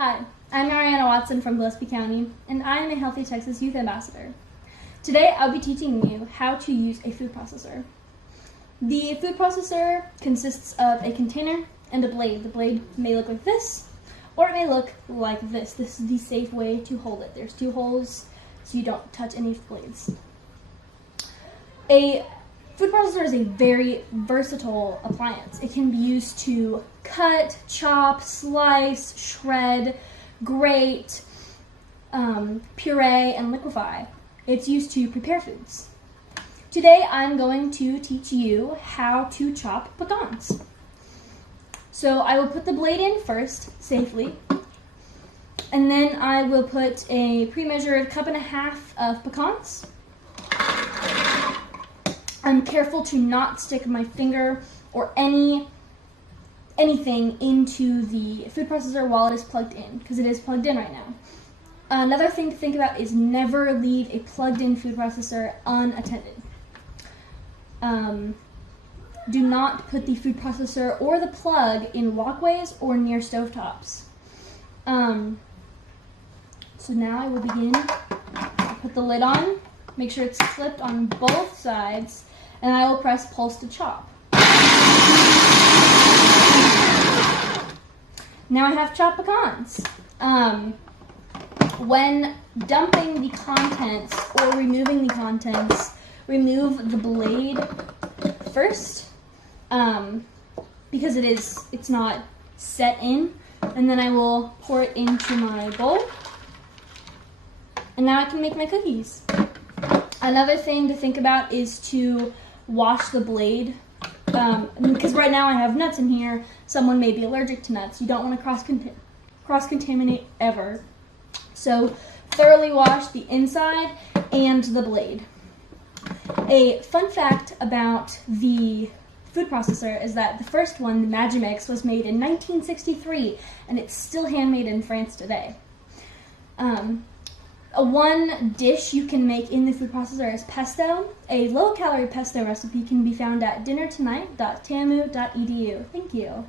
Hi, I'm Arianna Watson from Gillespie County, and I am a Healthy Texas Youth Ambassador. Today, I'll be teaching you how to use a food processor. The food processor consists of a container and a blade. The blade may look like this, or it may look like this. This is the safe way to hold it. There's 2 holes, so you don't touch any of the blades. A food processor is a very versatile appliance. It can be used to cut, chop, slice, shred, grate, puree, and liquefy. It's used to prepare foods. Today I'm going to teach you how to chop pecans. So I will put the blade in first, safely, and then I will put a pre-measured 1.5 cups of pecans. I'm careful to not stick my finger or anything into the food processor while it is plugged in, because it is plugged in right now. Another thing to think about is never leave a plugged-in food processor unattended. Do not put the food processor or the plug in walkways or near stovetops. So now I will begin. I'll put the lid on, make sure it's slipped on both sides, and I will press pulse to chop. Now I have chopped pecans. When dumping the contents or removing the contents, remove the blade first, because it's not set in, and then I will pour it into my bowl, and now I can make my cookies. Another thing to think about is to wash the blade, because right now I have nuts in here. Someone may be allergic to nuts. You don't want to cross-contaminate ever. So thoroughly wash the inside and the blade. A fun fact about the food processor is that the first one, the Magimix, was made in 1963, and it's still handmade in France today. One dish you can make in the food processor is pesto. A low-calorie pesto recipe can be found at dinnertonight.tamu.edu. Thank you.